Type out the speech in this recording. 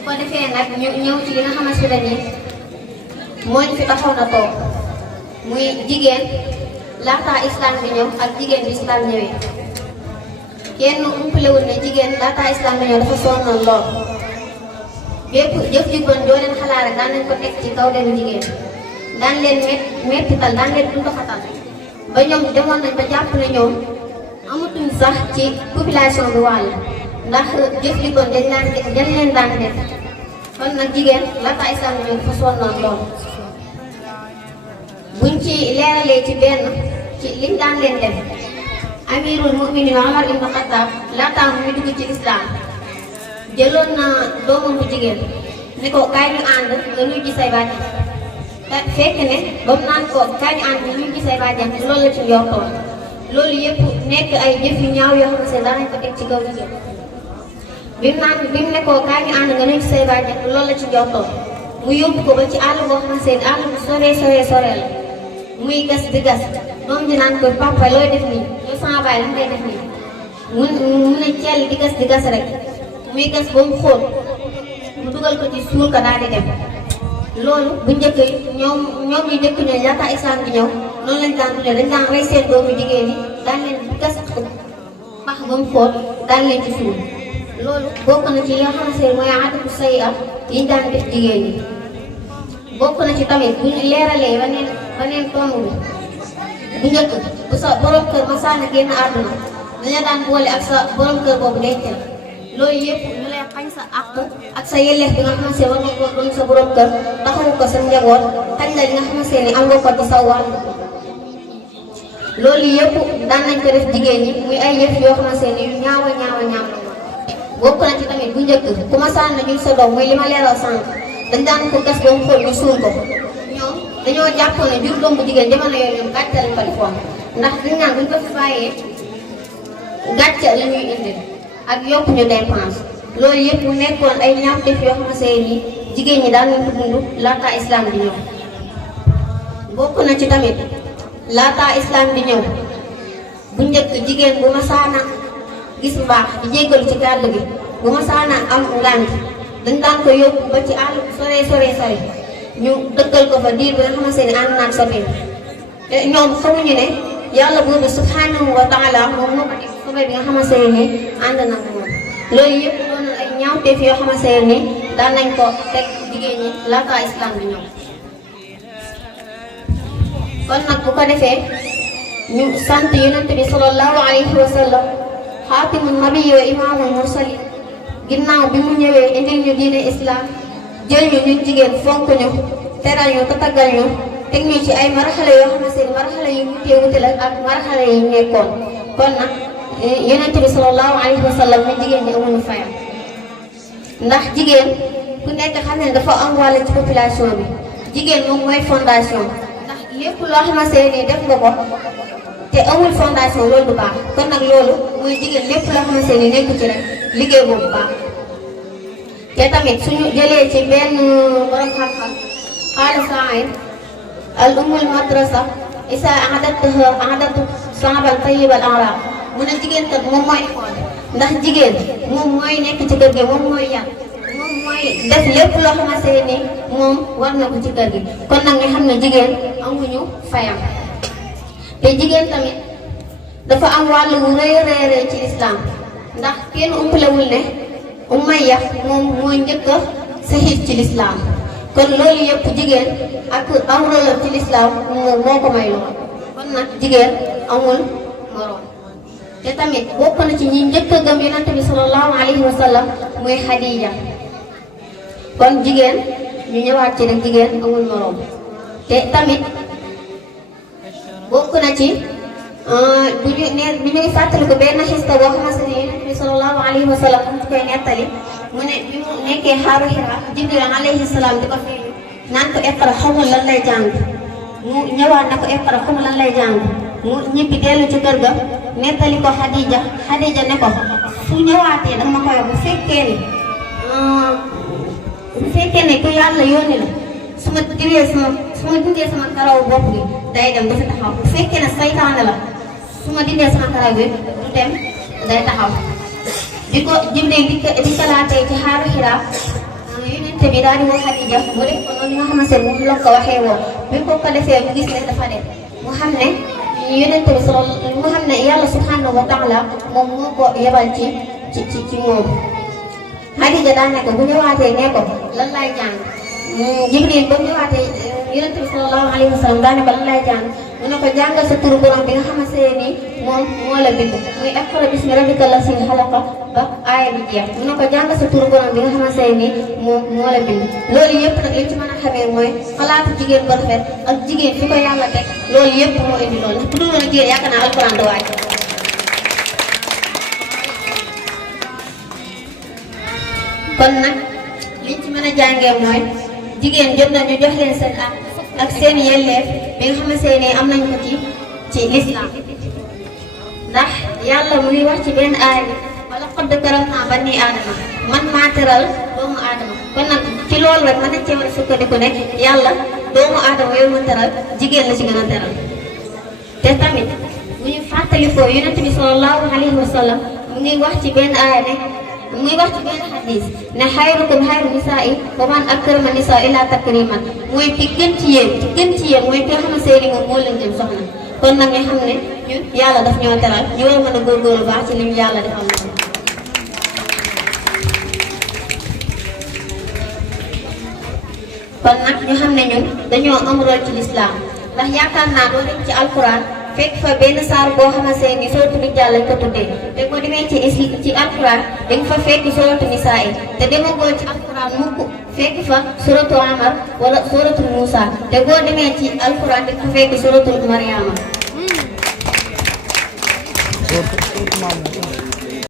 su ko defee nag ñu ñëw ci li nga xamante ne nii mooy fi taxaw na toog muy jigéen laata islam bi ñëw ak jigéen bi islam ñëwee kenn umpalewul ne jigéen laata islam bi ñëw dafa sonnoon lool bépp jëf ju bon joo leen xalaat rek daan nañ ko teg ci kaw demu jigéen daan leen mettital daan leen dundaxatal ba ñoom demoon nañ ba jàpp ne ñoom amatuñ sax ci population bi wàll ndax jëf ju bon dañ leen daan def kon nag jigéen laata islam bi ñëw dafa sonnoon lool buñ ci leeralee ci benn ci liñ daan leen def amirul mu'minin Umar ibn Khattab laataa muy dugg ci islam jëloon na doomam bu jigéen ni ko kaay ñu ànd nga nuyu ji say bàjjan te fekk ne ba mu naan ko kaay ñu ànd nga nuyu ji say bàjjan loolu la ci njortoon loolu yëpp nekk ay jëf yu ñaaw yoo xam ne danañ ko teg ci kaw jigéen bi mu ne ko kaay ñu ànd nga nuyu ji say bàjjan loolu la ci njortoon mu yóbbu ko ba ci àll boo xam ne àll bu soree la muy gas di gas doom ji naan ko papa looy def nii yow sama baay lan ngay def nii mu ne ceel di gas rek muy gas ba mu xóot mu dugal ko ci suul ko daal di dem loolu bu njëkk ñoom ñu njëkk ñooy laata islam di ñëw noonu lañ daan dundee dañ daan rey seen doomu jigéen ñi daan leen gas pax ba mu xóot daan leen ci suul loolu bokk na ci yoo xamante ne mooy aadatu say am yiñ daan def jigéen ñi bokk na ci tamit bu ñu leeralee baneen tomb bi bu njëkk bu sa borom kër ma sànni génn àdduna dañu daan boole ak sa borom kër boobu dencal loolu yëpp ñu lay xañ sa àq ak sa yelleef bi nga xamante ne war nga ko doon sa borom kër taxawu ko sa njaboot xañ la li nga xamante ne am nga ko ci sa wàll loolu yëpp daan nañ ko def jigéen ñi muy ay yëf yoo xamante ne yu ñaaw la bokk na ci tamit bu njëkk ku ma sànni jur sa doom muy li ma leeral sànq dañ daan ko gas ba mu xool ñu suul ko ñoom dañoo jàppoon ne jur doom bu jigéen jamono yooyu ñoom gàcce lañ ko defoon ndax dañ naan buñ ko fi bàyyee gàcce la ñuy indi ak yokku ñu dépense loolu yëpp mu nekkoon ay ñaawteef yoo xamante ne nii jigéen ñi daan nañ ko dund laata islam di ñëw bokk na ci tamit laata islam di ñëw bu njëkk jigéen bu ma saana gis mbaax di jéggalu ci kàddu gi bu ma saana am ngànt dañ daan ko yóbbu ba ci àll sore ñu dëkkal ko fa diir bi nga xamante ne ànd naag sotin te ñoom xamuñu ne yàlla boobu subhanahu wa taala moom moo ko def sobe bi nga xamante ne nii ànd nag moom loolu yëpp doon ay ñaawteef yoo xamante ne nii daan nañ ko teg jigéen ñi laata islam bi ñëw kon nag bu ko defee ñu sant yonent bi sallallahu alayhi wa sallam xaatimun nabiyyi wa imaamul mursalin ginnaaw bi mu ñëwee indil ñu diine islam jël ñu ñun jigéen fonk ñu teral ñu tatagal ñu teg ñu ci ay maraxale yoo xamante ne maraxale yu wute la ak maraxale yi nekkoon kon nag yonent bi sallallahu alayhi wa sallam ñu jigéen ñi amuñu fayam ndax jigéen ku nekk xam ne dafa am wàll ci population bi jigéen moom mooy fondation ndax lépp loo xamante ne def nga ko te amul fondation loolu du baax kon nag loolu muy jigéen lépp loo xamante ne nekku ci rek liggéey boobu baax te tamit suñu jëlee ci benn borom xam-xam xaala saay al umul madrasa isa aadatu saaban tayyibal arab mu ne jigéen kat moom mooy école ndax jigéen moom mooy nekk ci kër gi moom mooy yar moom mooy def lépp loo xamante ne moom war na ko ci kër gi kon nag nga xam ne jigéen amuñu fayam te jigéen tamit dafa am wàllu wu rëy ci islam ndax kenn umpalewul ne Umayya moom moo njëkk a sahid ci lislaam kon loolu yëpp jigéen ak am rôle ci lislaam moo ko may lool kon nag jigéen amul moroom te tamit bokk na ci ñi njëkk a gëm yonent bi sallallahu alayhi wa sallam muy Xadiija kon jigéen ñu ñëwaat ci rek jigéen amul moroom te tamit bokk na ci bu ñuy fàttali ko benn xista boo xamante ne yonent bi sallallahu alayhi wa sallam mu koy nettali mu ne bi mu nekkee xaaru Hira Jibril alayhi salaam di ko feeñu naan ko iqra xamul lan lay jàng mu ñëwaat na ko iqra xamul lan lay jàng mu ñibbi dellu ci kër ga nettali ko Xadiija ne ko su ñëwaatee dama koy bu fekkee ne ku yàlla yónni la su ma dindee sama karaw bopp gi day dem dafa taxaw bu fekkee ne saytaane la su ma dindee sama karaw bi du dem day taxaw di ko Jibril di kalaatee ci xaaru Hira yonent bi daal di woo Xadija mu def ko noonu li nga xamante ne moom la ko waxee woon bi ko defee mu gis ne dafa def mu xam ne yonent bi mu xam ne yàlla subhanahu wa taala moom moo ko yebal ci moom. Xadija daan ne ko bu ñëwaatee nee ko lan laay jàng Jibril ba mu ñëwaatee yonent bi sallallahu alayhi wa sallam daan ne ko lan laay jàng mu ne ko jàngal sa turu borom bi nga xamante ne nii moom moo la bind muy iqra bismi rabbika llazii xalaqa ba aaya bi jeex mu ne ko jàngal sa turu borom bi nga xamante ne nii moom moo la bind. loolu yëpp nag li ci mën a xamee mooy xalaatu jigéen bu rafet ak jigéen fi ko yàlla teg loolu yëpp moo indi loolu ndax bu dul woon jigéen yaakaar naa alquran du wàcc. kon nag liñ ci mën a jàngee mooy jigéen jot na ñu jox leen seen ak seen yelleef bi nga xamante ne am nañ ko ci lislaam ndax yàlla mu ngi wax ci benn aaya bi wala qad karamnaa banii aadama man maa teral doomu aadama kon nag ci loolu rek mën nañ cee war a sukkandiku ne yàlla doomu aadama yooyu mu teral jigéen la ci gën a teral te tamit bu ñu fàttalikoo yonent bi sallallahu alayhi wa sallam mu ngi wax ci benn aaya ne mu ngi wax ci benn xadis ne xayrukum xayru nisaa'i wa man akrama nisaa illa takriman mooy ki gën ci yéen mooy ki nga xamante ne moom moo leen jëm soxna kon nag nga xam ne ñun yàlla daf ñoo teral ñu war a mën a góorgóorlu baax ci lim yàlla defal na kon nag ñu xam ne ñun dañoo am rôle ci lislaam ndax yaakaar naa doo dem ci alquran fekk fa benn saar boo xamante ni sooratu Rijaal lañ ko tuddee te boo demee ci alquran dañ fa fekk sooratu Nisaa yi te demagoo ci alquran mukk fekk fa sooratu Amar wala sooratu Muusa te boo demee ci alquran dañ fa fekk sooratu Mariama